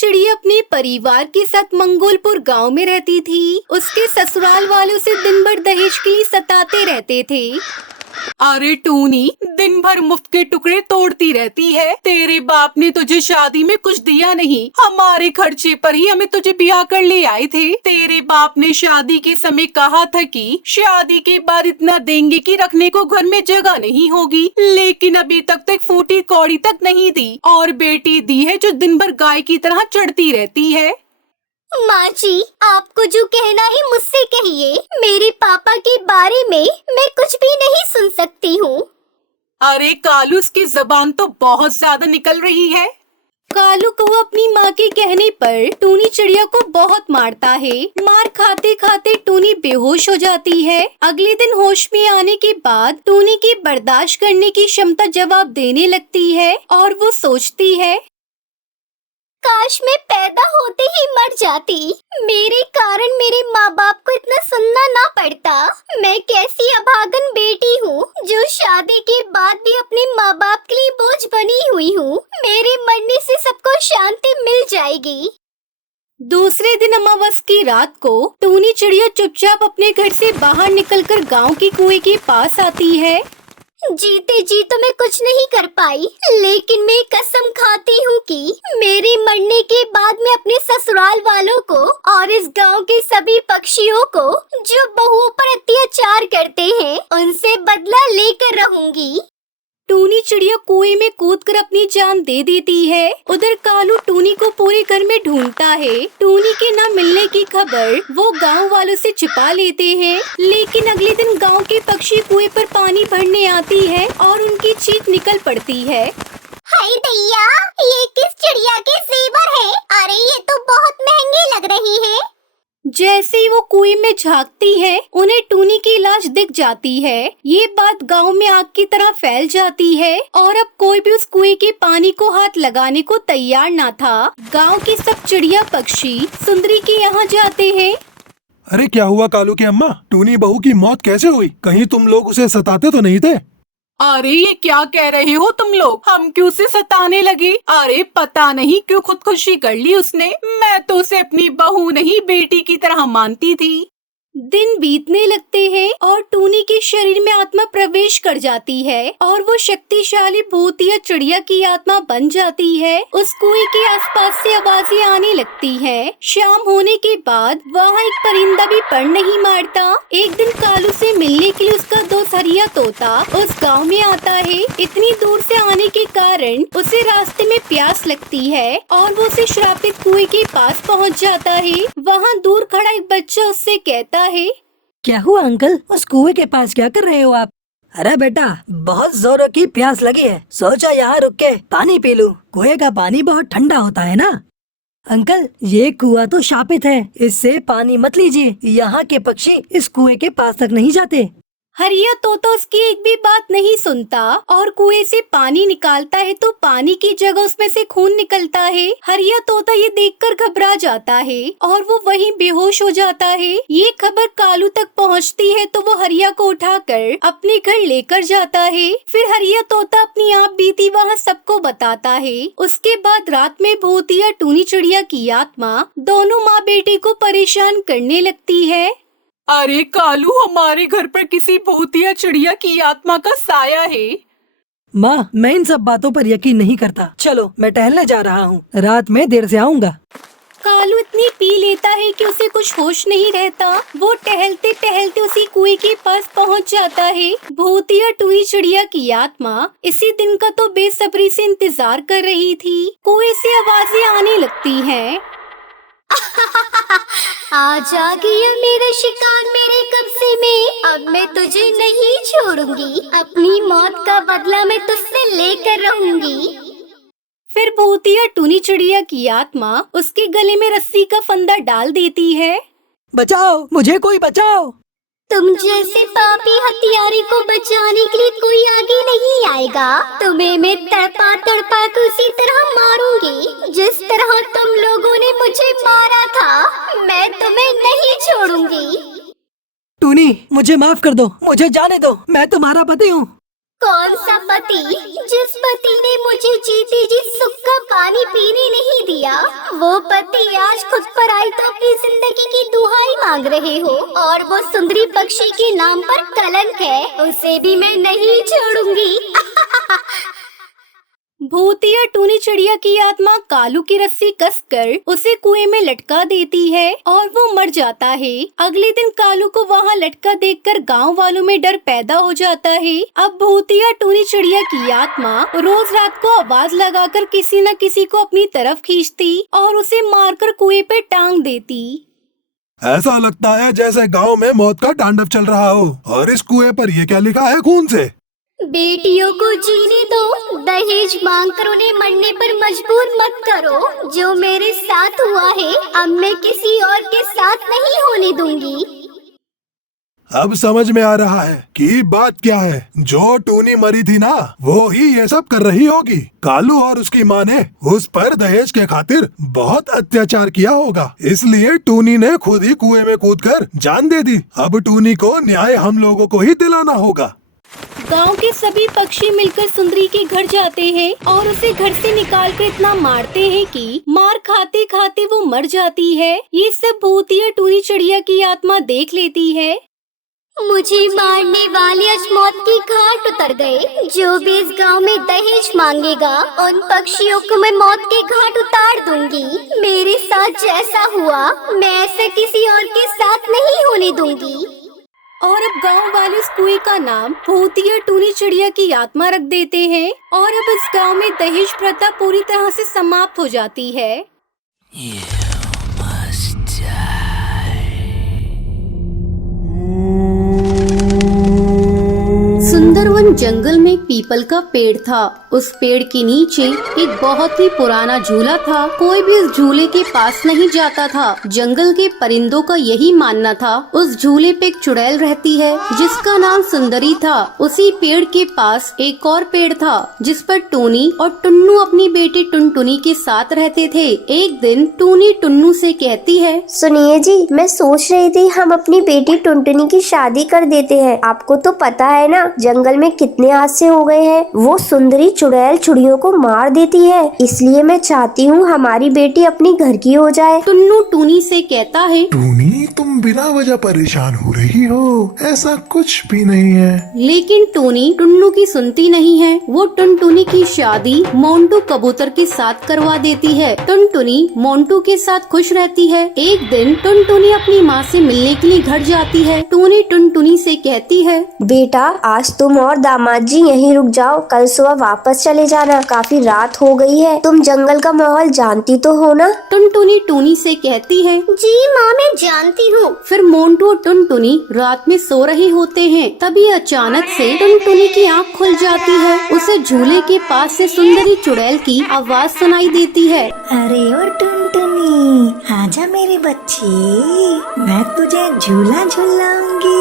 चिड़िया अपने परिवार के साथ मंगोलपुर गांव में रहती थी। उसके ससुराल वाले उसे दिन भर दहेज के लिए सताते रहते थे। अरे टूनी, दिन भर मुफ्त के टुकड़े तोड़ती रहती है। तेरे बाप ने तुझे शादी में कुछ दिया नहीं, हमारे खर्चे पर ही हमें तुझे ब्याह कर ले आए थे। तेरे बाप ने शादी के समय कहा था कि शादी के बाद इतना देंगे कि रखने को घर में जगह नहीं होगी, लेकिन अभी तक तो एक फूटी कौड़ी तक नहीं दी, और बेटी दी है जो दिन भर गाय की तरह चढ़ती रहती है। माँ जी, आपको जो कहना है मुझसे कहिए। मेरे पापा के बारे में मैं कुछ भी नहीं सुन सकती हूँ। अरे कालू, उसकी जबान तो बहुत ज्यादा निकल रही है। कालू कौवा अपनी माँ के कहने पर टूनी चिड़िया को बहुत मारता है। मार खाते खाते टूनी बेहोश हो जाती है। अगले दिन होश में आने के बाद टूनी की बर्दाश्त करने की क्षमता जवाब देने लगती है और वो सोचती है, काश मैं पैदा होते ही मर जाती। मेरे कारण मेरे माँ बाप को इतना सुनना ना पड़ता। मैं कैसी अभागन बेटी हूँ जो शादी के बाद भी अपने माँ बाप के लिए बोझ बनी हुई हूँ। मेरे मरने से सबको शांति मिल जाएगी। दूसरे दिन अमावस की रात को टूनी चिड़िया चुपचाप अपने घर से बाहर निकलकर गांव के कुएं के पास आती है। जीते जी तो मैं कुछ नहीं कर पाई, लेकिन मैं कसम खाती हूँ कि मेरे मरने के बाद मैं अपने ससुराल वालों को और इस गांव के सभी पक्षियों को जो बहुओं पर अत्याचार करते हैं उनसे बदला लेकर रहूंगी। टूनी चिड़िया कुएं में कूदकर अपनी जान दे देती है। उधर कालू टूनी को पूरे घर में ढूंढता है। टूनी के न मिलने की खबर वो गांव वालों से छिपा लेते हैं, लेकिन अगले दिन गांव के पक्षी कुएं पर पानी भरने आती है और उनकी चीख निकल पड़ती है। हाय दैया, ये किस चिड़िया के जेवर है? अरे ये तो बहुत महंगे लग रही है। जैसे ही वो कुएं में झांकती है, उन्हें टूनी की लाश दिख जाती है। ये बात गांव में आग की तरह फैल जाती है और अब कोई भी उस कुएं के पानी को हाथ लगाने को तैयार ना था। गांव के सब चिड़िया पक्षी सुंदरी के यहाँ जाते हैं। अरे क्या हुआ कालू की अम्मा? टूनी बहू की मौत कैसे हुई? कहीं तुम लोग उसे सताते तो नहीं थे? अरे ये क्या कह रहे हो तुम लोग? हम क्यों उसे सताने लगे? अरे पता नहीं क्यों खुदकुशी कर ली उसने। मैं तो उसे अपनी बहू नहीं बेटी की तरह मानती थी। दिन बीतने लगते हैं और टूनी के शरीर में आत्मा प्रवेश कर जाती है और वो शक्तिशाली भूतिया चिड़िया की आत्मा बन जाती है। उस कुएं के आसपास से आवाजें आने लगती हैं। शाम होने के बाद वहाँ एक परिंदा भी पर नहीं मारता। एक दिन कालू से मिलने के लिए उसका दोस्त हरिया तोता उस गांव में आता है। इतनी दूर से आने के कारण उसे रास्ते में प्यास लगती है और वो उसे श्रापित कुएं के पास पहुँच जाता है। वहाँ दूर खड़ा एक बच्चा उससे कहता है, क्या हुआ अंकल? उस कुएं के पास क्या कर रहे हो आप? अरे बेटा, बहुत जोरों की प्यास लगी है, सोचा यहाँ रुक के पानी पी लूं। कुएं का पानी बहुत ठंडा होता है ना। अंकल, ये कुआं तो शापित है, इससे पानी मत लीजिए। यहाँ के पक्षी इस कुएं के पास तक नहीं जाते। हरिया तोता उसकी एक भी बात नहीं सुनता और कुएं से पानी निकालता है तो पानी की जगह उसमें से खून निकलता है। हरिया तोता ये देखकर घबरा जाता है और वो वहीं बेहोश हो जाता है। ये खबर कालू तक पहुंचती है तो वो हरिया को उठाकर अपने घर लेकर जाता है। फिर हरिया तोता अपनी आप बीती वहाँ सबको बताता है। उसके बाद रात में भूतिया टूनी चिड़िया की आत्मा दोनों माँ बेटी को परेशान करने लगती है। अरे कालू, हमारे घर पर किसी भूतिया चिड़िया की आत्मा का साया है। माँ, मैं इन सब बातों पर यकीन नहीं करता। चलो, मैं टहलने जा रहा हूँ, रात में देर से आऊँगा। कालू इतनी पी लेता है कि उसे कुछ होश नहीं रहता। वो टहलते टहलते उसी कुएं के पास पहुंच जाता है। भूतिया टूनी चिड़िया की आत्मा इसी दिन का तो बेसब्री से इंतजार कर रही थी। कुएं से आवाजें आने लगती हैं। आज आ गया मेरा शिकार मेरे कब्जे में। अब मैं तुझे नहीं छोड़ूंगी। अपनी मौत का बदला मैं तुझसे लेकर रहूंगी। फिर भूतिया टूनी चिड़िया की आत्मा उसके गले में रस्सी का फंदा डाल देती है। बचाओ, मुझे कोई बचाओ। तुम जैसे पापी हत्यारे को बचाने के लिए कोई आगे नहीं आएगा। तुम्हें मैं तड़पा तड़पा कर उसी तरह मारूंगी जिस तरह तुम लोगों ने मुझे मारा था। मैं तुम्हें नहीं छोड़ूंगी। टूनी, मुझे माफ कर दो, मुझे जाने दो। मैं तुम्हारा पति हूँ। कौन सा पति? जिस पति ने मुझे जीते जी सुख का पानी पीने नहीं दिया, वो पति आज खुद पर आई तो अपनी जिंदगी की दुहाई मांग रहे हो, और वो सुंदरी पक्षी के नाम पर कलंक है, उसे भी मैं नहीं छोड़ूंगी। भूतिया टूनी चिड़िया की आत्मा कालू की रस्सी कसकर उसे कुएं में लटका देती है और वो मर जाता है। अगले दिन कालू को वहाँ लटका देखकर गांव वालों में डर पैदा हो जाता है। अब भूतिया टूनी चिड़िया की आत्मा रोज रात को आवाज लगाकर किसी न किसी को अपनी तरफ खींचती और उसे मारकर कुएं पे टांग देती। ऐसा लगता है जैसे गांव में मौत का तांडव चल रहा हो। और इस कुएं पर ये क्या लिखा है खून से? बेटियों को जीने दो, दहेज मांगकर उन्हें मरने पर मजबूर मत करो। जो मेरे साथ हुआ है अब मैं किसी और के साथ नहीं होने दूंगी। अब समझ में आ रहा है कि बात क्या है। जो टूनी मरी थी ना, वो ही ये सब कर रही होगी। कालू और उसकी माँ ने उस पर दहेज के खातिर बहुत अत्याचार किया होगा, इसलिए टूनी ने खुद ही कुएं में कूदकर जान दे दी। अब टूनी को न्याय हम लोगों को ही दिलाना होगा। गांव के सभी पक्षी मिलकर सुंदरी के घर जाते हैं और उसे घर से निकालकर इतना मारते हैं कि मार खाते खाते वो मर जाती है। ये सब भूतिया टूनी चिड़िया की आत्मा देख लेती है। मुझे मारने वाले आज मौत की घाट उतर गए। जो भी इस गांव में दहेज मांगेगा उन पक्षियों को मैं मौत के घाट उतार दूंगी। मेरे साथ जैसा हुआ मैं ऐसा किसी और के साथ नहीं होने दूंगी। और अब गांव वाले इस कुएं का नाम भूतिया टूनी चिड़िया की आत्मा रख देते हैं और अब इस गांव में दहेज प्रथा पूरी तरह से समाप्त हो जाती है। सुंदरवन जंगल में एक पीपल का पेड़ था। उस पेड़ के नीचे एक बहुत ही पुराना झूला था। कोई भी इस झूले के पास नहीं जाता था। जंगल के परिंदों का यही मानना था उस झूले पे एक चुड़ैल रहती है जिसका नाम सुंदरी था। उसी पेड़ के पास एक और पेड़ था जिस पर टूनी और टुन्नू अपनी बेटी टुनटुनी के साथ रहते थे। एक दिन टूनी टुन्नू से कहती है, सुनिए जी, मैं सोच रही थी हम अपनी बेटी टुनटुनी की शादी कर देते हैं। आपको तो पता है ना जंगल में कितने हादसे हो गए हैं। वो सुंदरी चुड़ैल चिड़ियों को मार देती है, इसलिए मैं चाहती हूँ हमारी बेटी अपनी घर की हो जाए। टुन्नू टूनी से कहता है, टूनी तुम बिना वजह परेशान हो रही हो, ऐसा कुछ भी नहीं है। लेकिन टूनी टुन्नू की सुनती नहीं है। वो टुनटुनी की शादी मोंटू कबूतर के साथ करवा देती है। टुनटुनी मोंटू के साथ खुश रहती है। एक दिन टुनटुनी अपनी माँ से मिलने के लिए घर जाती है। टूनी टुनटुनी से कहती है, बेटा आज तुम और दामाद जी यहीं रुक जाओ, कल सुबह वापस चले जाना। काफी रात हो गई है, तुम जंगल का माहौल जानती तो हो ना। टुनटुनी टूनी से कहती है, जी माँ मैं जानती हूँ। फिर मोंटू और टुनटुनी रात में सो रहे होते हैं। तभी अचानक से टुनटुनी की आँख खुल जाती है। उसे झूले के पास से सुंदरी चुड़ैल की आवाज सुनाई देती है। अरे ओ टुनटुनी, आजा मेरी बच्ची, मैं तुझे झूला झूलाऊंगी।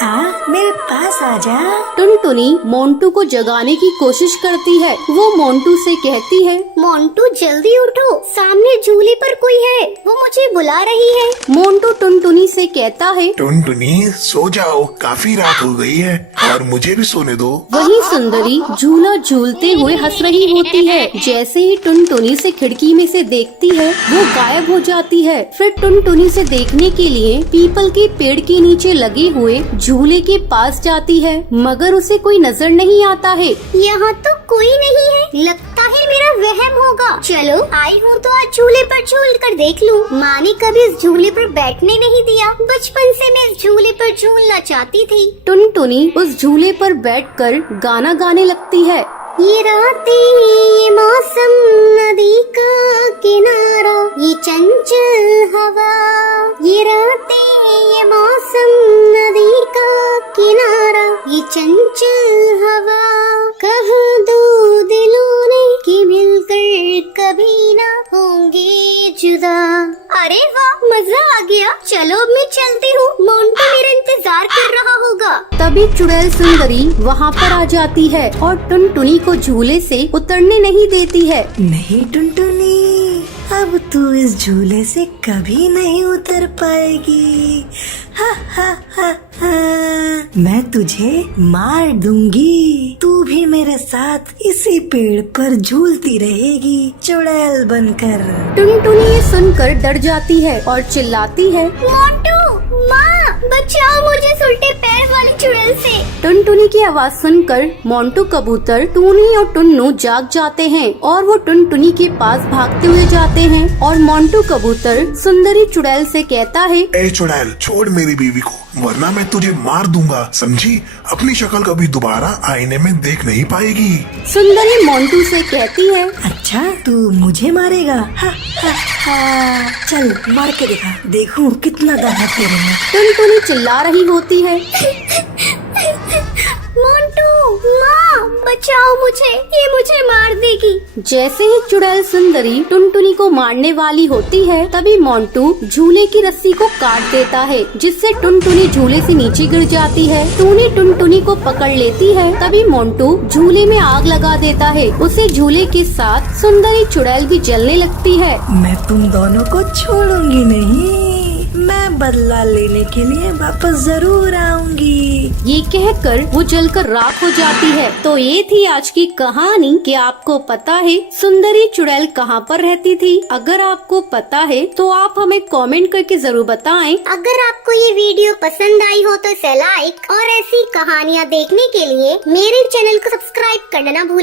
आ मेरे पास आजा। टुनटुनी मोंटू को जगाने की कोशिश करती है। वो मोंटू से कहती है, मोंटू जल्दी उठो, सामने झूले पर कोई है, वो मुझे बुला रही है। मोंटू टुनटुनी से कहता है, टुनटुनी सो जाओ, काफी रात हो गई है और मुझे भी सोने दो। वही सुंदरी झूला झूलते हुए हंस रही होती है। जैसे ही टुनटुनी से खिड़की में से देखती है वो गायब हो जाती है। फिर टुनटुनी से देखने के लिए पीपल के पेड़ के नीचे लगे हुए झूले के पास जाती है, मगर उसे कोई नजर नहीं आता है। यहाँ तो कोई नहीं है, लगता है मेरा वहम होगा। चलो आई हूँ तो आज झूले पर झूल कर देख लूँ। माँ ने कभी इस झूले पर बैठने नहीं दिया, बचपन से मैं इस झूले पर झूलना चाहती थी। टुनटुनी उस झूले पर बैठकर गाना गाने लगती है। ये रातें, ये मौसम, नदी का किनारा, ये चंचल हवा। ये रातें, ये मौसम, नदी का किनारा, ये चंचल हवा। कहाँ दो दिलों ने कि मिलकर कभी ना होंगे जुदा। अरे वाह, मजा आ गया। चलो अब मैं चलती हूँ, मोंटू मेरा इंतजार कर रहा होगा। तभी चुड़ैल सुंदरी वहाँ पर आ जाती है और टुनटुनी को झूले से उतरने नहीं देती है। नहीं टुनटुनी, अब तू इस झूले से कभी नहीं उतर पाएगी। हा हा हा हा। मैं तुझे मार दूंगी, तू भी मेरे साथ इसी पेड़ पर झूलती रहेगी चुड़ैल बनकर। टुनटुनी ये सुनकर डर जाती है और चिल्लाती है, मोंटू, माँ बचाओ मुझे उल्टे पैर वाली चुड़ैल से। टुनटुनी की आवाज सुनकर मोंटू कबूतर, टूनी और टुन्नू जाग जाते हैं और वो टुनटुनी के पास भागते हुए जाते हैं और मोंटू कबूतर सुंदरी चुड़ैल से कहता है, ए चुड़ैल, छोड़ मेरी बीवी को, वरना मैं तुझे मार दूंगा, समझी? अपनी शक्ल कभी दोबारा आईने में देख नहीं पाएगी। सुंदरी मोंटू से कहती है, अच्छा तू मुझे मारेगा? हा हा हा। चल मार के दिखा, देखूं कितना दम है तेरे में। टुनटुनी चिल्ला रही होती है, मोंटू, माँ बचाओ मुझे, ये मुझे मार देगी। जैसे ही चुड़ैल सुंदरी टुनटुनी को मारने वाली होती है, तभी मोंटू झूले की रस्सी को काट देता है, जिससे टुनटुनी झूले से नीचे गिर जाती है। टूनी टुनटुनी को पकड़ लेती है, तभी मोंटू झूले में आग लगा देता है। उसे झूले के साथ सुंदरी चुड़ैल भी जलने लगती है। मैं तुम दोनों को छोड़ूंगी नहीं, मैं बदला लेने के लिए वापस जरूर आऊंगी। ये कहकर वो जलकर राख हो जाती है। तो ये थी आज की कहानी कि आपको पता है सुंदरी चुड़ैल कहाँ पर रहती थी? अगर आपको पता है तो आप हमें कमेंट करके जरूर बताएं। अगर आपको ये वीडियो पसंद आई हो तो इसे लाइक और ऐसी कहानियाँ देखने के लिए मेरे चैनल को सब्सक्राइब करना ना भूलें।